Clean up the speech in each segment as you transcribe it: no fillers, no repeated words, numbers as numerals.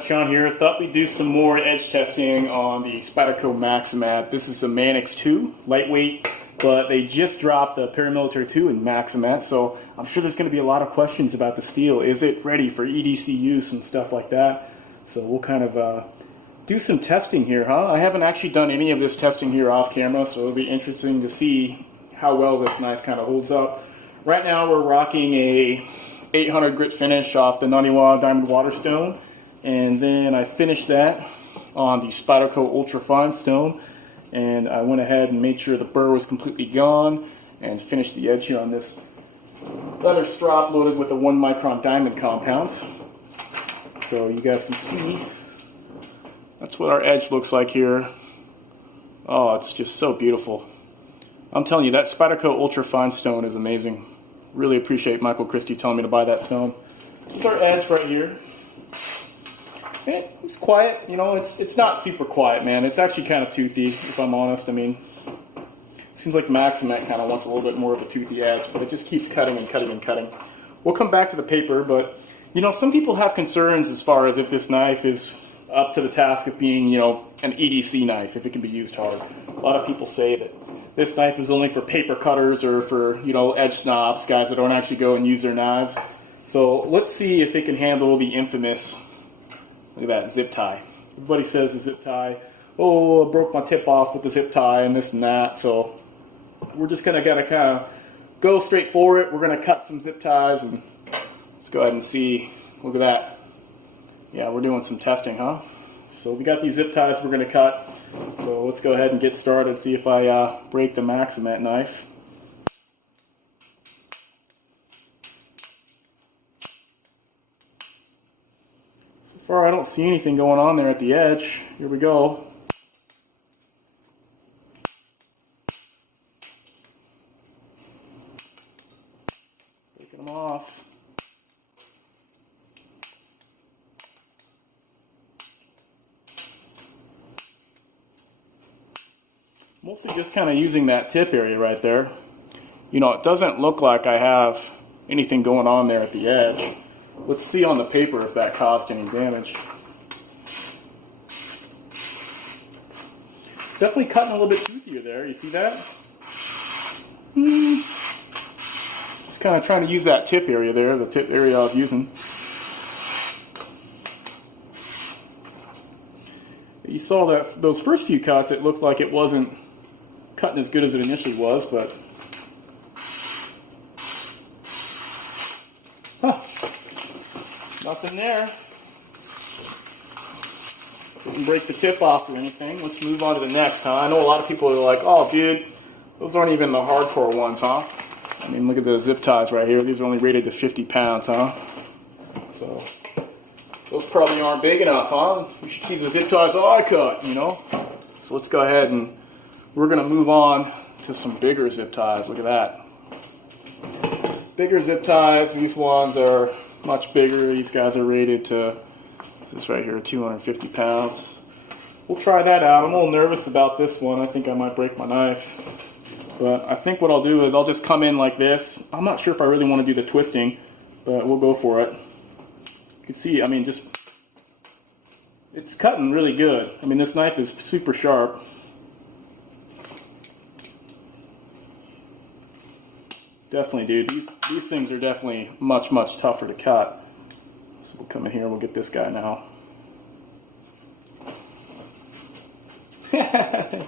Sean here. Thought we'd do some more edge testing on the Spyderco Maxamet. This is a Manix 2, lightweight, but they just dropped the Paramilitary 2 in Maxamet, so I'm sure there's going to be a lot of questions about the steel. Is it ready for EDC use and stuff like that? So we'll kind of do some testing here, huh? I haven't actually done any of this testing here off camera, so it'll be interesting to see how well this knife kind of holds up. Right now we're rocking a 800 grit finish off the Naniwa Diamond Waterstone. And then I finished that on the Spyderco Ultra Fine Stone, and I went ahead and made sure the burr was completely gone and finished the edge here on this leather strop loaded with a 1 micron diamond compound. So you guys can see that's what our edge looks like here. Oh, it's just so beautiful. I'm telling you, that Spyderco Ultra Fine Stone is amazing. Really appreciate Michael Christie telling me to buy that stone. This is our edge right here. It's quiet, you know, it's not super quiet, man. It's actually kind of toothy, if I'm honest. I mean, it seems like Maxamet kind of wants a little bit more of a toothy edge, but it just keeps cutting and cutting and cutting. We'll come back to the paper, but, you know, some people have concerns as far as if this knife is up to the task of being, you know, an EDC knife, if it can be used hard. A lot of people say that this knife is only for paper cutters or for, you know, edge snobs, guys that don't actually go and use their knives. So let's see if it can handle the infamous, look at that, zip tie. Everybody says the zip tie, oh, I broke my tip off with the zip tie and this and that. So we're just going to kind of go straight for it. We're going to cut some zip ties and let's go ahead and see. Look at that. Yeah, we're doing some testing, huh? So we got these zip ties we're going to cut. So let's go ahead and get started, see if I break the Maxamet knife. So far I don't see anything going on there at the edge. Here we go. Taking them off. Mostly just kind of using that tip area right there. You know, it doesn't look like I have anything going on there at the edge. Let's see on the paper if that caused any damage. It's definitely cutting a little bit toothier there. You see that? Just kind of trying to use that tip area there, the tip area I was using. You saw that those first few cuts, it looked like it wasn't cutting as good as it initially was, but nothing there. Didn't break the tip off or anything. Let's move on to the next, huh? I know a lot of people are like, oh dude, those aren't even the hardcore ones, huh? I mean, look at the zip ties right here. These are only rated to 50 pounds, huh? So those probably aren't big enough, huh? You should see the zip ties I cut, you know? So let's go ahead and we're going to move on to some bigger zip ties. Look at that. Bigger zip ties. These ones are much bigger. These guys are rated to, this right here, 250 pounds. We'll try that out. I'm a little nervous about this one. I think I might break my knife. But I think what I'll do is I'll just come in like this. I'm not sure if I really want to do the twisting, but we'll go for it. You can see, I mean, just, it's cutting really good. I mean, this knife is super sharp. Definitely, dude. These things are definitely much tougher to cut. So we'll come in here and we'll get this guy now.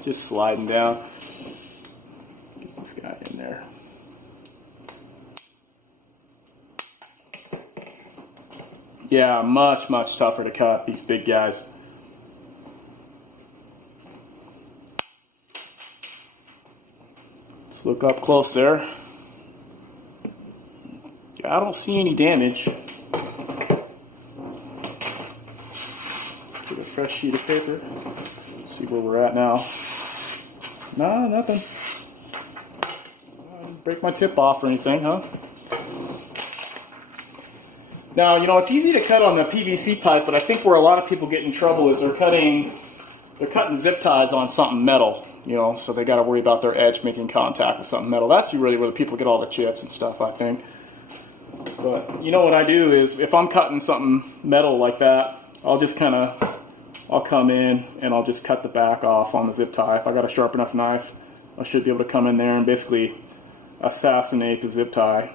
Just sliding down. Get this guy in there. Yeah, much tougher to cut, these big guys. Let's look up close there. Yeah, I don't see any damage. Let's get a fresh sheet of paper. See where we're at now. No, nothing. I didn't break my tip off or anything, huh? Now, you know, it's easy to cut on the PVC pipe, but I think where a lot of people get in trouble is they're cutting zip ties on something metal, you know, so they got to worry about their edge making contact with something metal. That's really where the people get all the chips and stuff, I think. But you know what I do is if I'm cutting something metal like that, I'll just kind of, I'll come in and I'll just cut the back off on the zip tie. If I got a sharp enough knife, I should be able to come in there and basically assassinate the zip tie.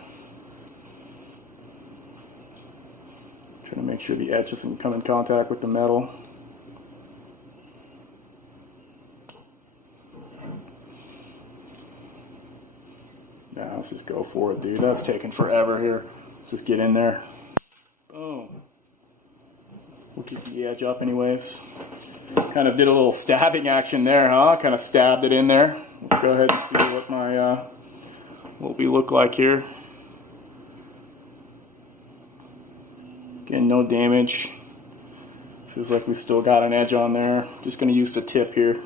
Trying to make sure the edge doesn't come in contact with the metal. Yeah, let's just go for it, dude. That's taking forever here. Let's just get in there. Boom. We'll keep the edge up anyways. Kind of did a little stabbing action there, huh? Kind of stabbed it in there. Let's go ahead and see what my what we look like here. Again, no damage. Feels like we still got an edge on there. Just going to use the tip here.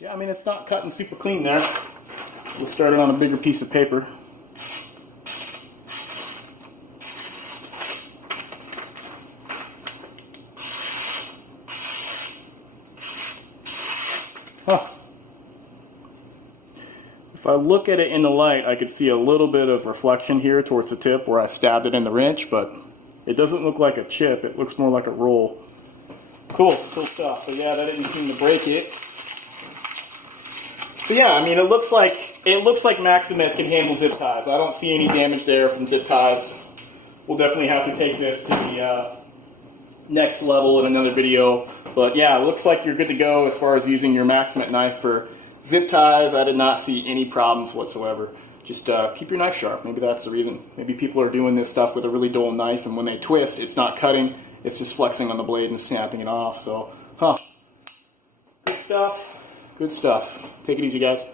Yeah, I mean, it's not cutting super clean there. We'll start it on a bigger piece of paper. Huh. If I look at it in the light, I could see a little bit of reflection here towards the tip where I stabbed it in the wrench, but it doesn't look like a chip. It looks more like a roll. Cool, cool stuff. So yeah, that didn't seem to break it. So yeah, I mean, it looks like Maxamet can handle zip ties. I don't see any damage there from zip ties. We'll definitely have to take this to the next level in another video. But yeah, it looks like you're good to go as far as using your Maxamet knife for zip ties. I did not see any problems whatsoever. Just keep your knife sharp. Maybe that's the reason. Maybe people are doing this stuff with a really dull knife, and when they twist, it's not cutting. It's just flexing on the blade and snapping it off. So, huh. Good stuff. Good stuff. Take it easy, guys.